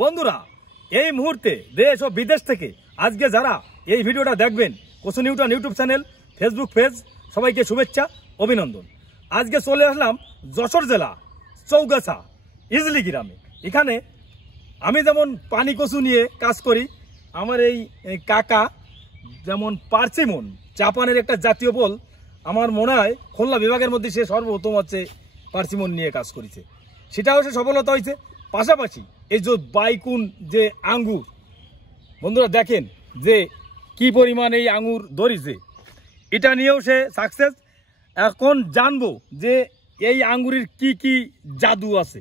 বন্ধুরা, এই মুহূর্তে দেশ ও বিদেশ থেকে আজকে যারা এই ভিডিওটা দেখবেন, কোসো Newton YouTube channel, Facebook page, সবাইকে শুভেচ্ছা, অভিনন্দন। আজকে চলে আসলাম যশোর জেলা চৌগাছা ইজলি গ্রামে। এখানে আমি যেমন পানি কচু নিয়ে কাজ করি, আমার এই কাকা যেমন পার্সিমন, জাপানের একটা জাতীয় ফল, আমার মনে হয় খুলনা বিভাগের মধ্যে সে সর্বপ্রথম হচ্ছে পার্সিমন নিয়ে কাজ করেছে, সেটাও সে সফলতা হয়েছে। পাশাপাশি এই যে বাইকুন যে আঙ্গুর, বন্ধুরা দেখেন যে কি পরিমাণ এই আঙ্গুর ধরেছে, এটা নিয়েও সে সাকসেস। এখন জানবো যে এই আঙ্গুরের কি কি জাদু আছে।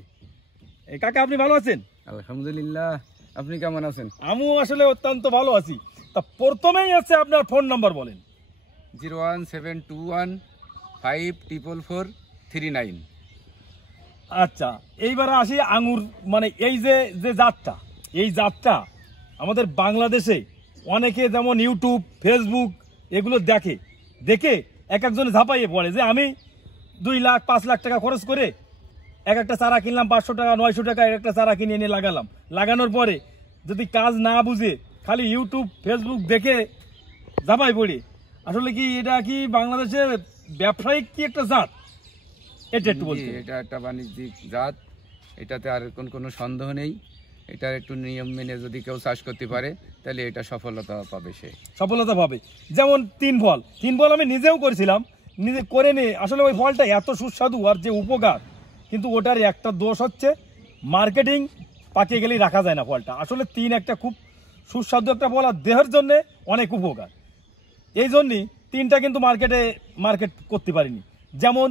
কাকা, আপনি ভালো আছেন? আলহামদুলিল্লাহ, আপনি কেমন আছেন? আমিও আসলে অত্যন্ত ভালো আছি। তা প্রথমেই আছে আপনার ফোন নাম্বার বলেন। 01721544439। আচ্ছা, এইবারে আসি আঙ্গুর, মানে এই যে জাতটা, এই জাতটা আমাদের বাংলাদেশে অনেকে যেমন ইউটিউব, ফেসবুক এগুলো দেখে এক একজনে ঝাঁপাইয়ে পড়ে যে আমি 2 লাখ 5 লাখ টাকা খরচ করে এক একটা চারা কিনলাম, 500 টাকা 900 টাকা এক একটা চারা কিনে এনে লাগালাম। লাগানোর পরে যদি কাজ না বুঝে খালি ইউটিউব ফেসবুক দেখে ঝাঁপাই পড়ে, আসলে কি এটা কি বাংলাদেশের ব্যবসায়িক কি একটা জাত? এটা একটু বলতে। এটা একটা বাণিজ্যিক জাত, এটাতে আর কোনো সন্দেহ নেই। এটার একটু নিয়ম মেনে যদি কেউ চাষ করতে পারে তাহলে এটা সফলতা পাবে, সে সফলতা পাবে। যেমন 3 ফল আমি নিজেও করেছিলাম, নিজে করে নিয়ে আসলে ওই ফলটা এত সুস্বাদু আর যে উপকার, কিন্তু ওটার একটা দোষ হচ্ছে মার্কেটিং পাকিয়ে গেলেই রাখা যায় না ফলটা। আসলে 3 একটা খুব সুস্বাদু একটা ফল আর দেহের জন্য অনেক উপকার, এই জন্যই 3টা কিন্তু মার্কেট করতে পারিনি। যেমন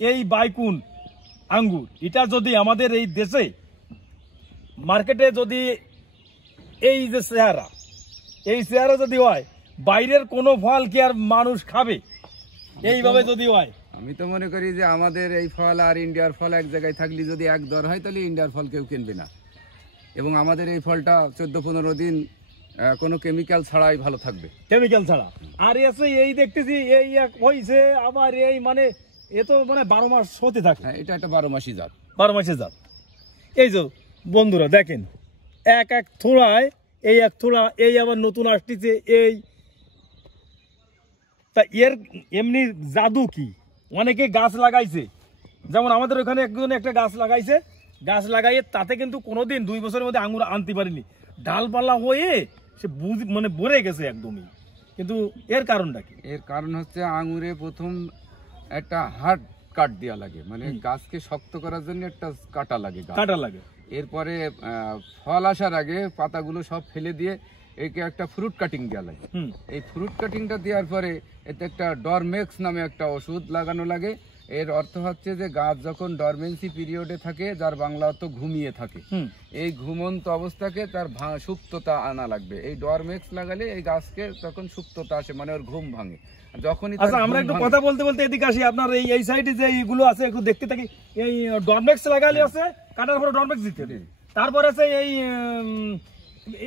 এই বাইকুন আঙ্গুর, এটা যদি আমাদের এই দেশে মার্কেটে যদি এই যে চেহারা যদি হয়, বাইরের কোনো ফল কি আর মানুষ খাবে? এইভাবে যদি হয়, আমি তো মনে করি যে আমাদের এই ফল আর ইন্ডিয়ার ফল এক জায়গায় থাকলে যদি এক দর হয় তাহলে ইন্ডিয়ার ফল কেউ কিনবে না। এবং আমাদের এই ফলটা 14-15 দিন কোনো কেমিক্যাল ছাড়াই ভালো থাকবে, কেমিক্যাল ছাড়া। আর এসে এই দেখতেছি এই এক হয়েছে আবার এই মানে এ তো মানে 12 মাস হতে থাকে। হ্যাঁ, এটা একটা 12 মাসি জাত, 12 মাসের জাত। এই যে বন্ধুরা দেখেন, এক থোড়ায় এই এক থোড়া, এই আবার নতুন আসতেছে এই। তা এর এমনি জাদু কি? অনেকে গাছ লাগাইছে, যেমন আমাদের ওখানে একজন একটা গাছ লাগাইয়ে তাতে কিন্তু কোনোদিন 2 বছরের মধ্যে আঙুর আনতে পারিনি, ডালপালা হয়ে সে মানে ভরে গেছে একদমই। কিন্তু এর কারণটা কি? এর কারণ হচ্ছে আঙুরে প্রথম একটা হার্ড কাট দেওয়া লাগে, মানে গাছকে শক্ত করার জন্য একটা কাটা লাগে। এরপরে ফল আসার আগে পাতাগুলো সব ফেলে দিয়ে একে একটা ফ্রুট কাটিং দেওয়া লাগে। এই ফ্রুট কাটিংটা দেওয়ার পরে এতে একটা ডরমেক্স নামে একটা ওষুধ লাগানো লাগে। এর অর্থ হচ্ছে যে গাছ যখন ডরমেন্সি পিরিয়ডে থাকে, যার বাংলা অর্থ ঘুমিয়ে থাকে, এই ঘুমন্ত অবস্থাকে তার সুপ্ততা আনা লাগবে। এই ডরমেক্স লাগালে এই গাছকে তখন সুপ্ততা আসে, মানে ওর ঘুম ভাঙে। যখনই আমরা একটু কথা বলতে এদিকে আসি, আপনার এই সাইডে যে এইগুলো আছে একটু দেখতে থাকি। এই ডরমেক্স লাগালে আছে, কাটার পরে ডরমেক্স দিতে হবে, তারপরে আছে এই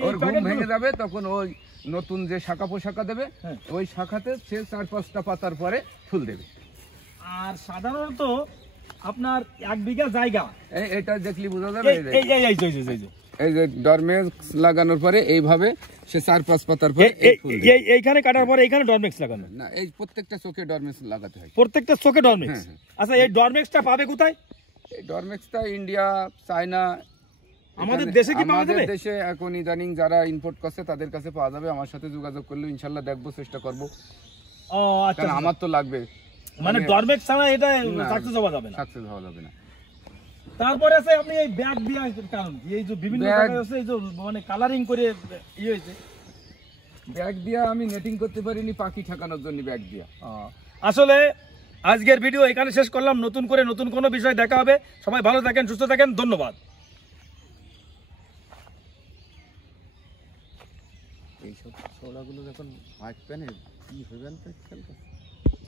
ওর ঘুম ভেঙে যাবে, তখন ওই নতুন যে শাখা পোশাখা দেবে, ওই শাখাতে সে 4-5টা পাতার পরে ফুল দেবে। আর সাধারণত আপনার 1 বিঘা জায়গা, এটা দেখলি বোঝা যাবে, এই যে ডরমেক্স লাগানোর পরে এইভাবে সে 4-5 পাতার পরে এইখানে কাটার পরে এইখানে ডরমেক্স লাগানো না, এই প্রত্যেকটা চোখে ডরমেক্স লাগাতে হয়, প্রত্যেকটা চোখে ডরমেক্স। আচ্ছা, এই ডরমেক্সটা পাবে কোথায়? এই ডরমেক্সটা ইন্ডিয়া, চায়না, আমাদের দেশে কি পাওয়া যাবে? দেশে এখন ইদানিং যারা ইম্পোর্ট করছে তাদের কাছে পাওয়া যাবে। আমার সাথে যোগাযোগ করলে ইনশাআল্লাহ দেখবো, চেষ্টা করব। ও আচ্ছা, আমার তো লাগবে, মানে ডরমেক্স ছাড়া এটা সাকসেস হওয়া যাবে না। তারপরে আছে আপনি এই ব্যাগ দিয়া কারণ এই যে বিভিন্ন জায়গায় আছে, এই যে মানে কালারিং করে হয়েছে, ব্যাগ দিয়া আমি নেটিং করতে পারিনি, পাখি ঠেকানোর জন্য ব্যাগ দিয়া। আসলে আজকের ভিডিও এখানে শেষ করলাম। নতুন করে নতুন কোনো বিষয় দেখা হবে। সবাই ভালো থাকেন, সুস্থ থাকেন, ধন্যবাদ। এইসব ছোলাগুলো যখন হাঁটবেন কি হইবেন তো খেয়াল করছেন।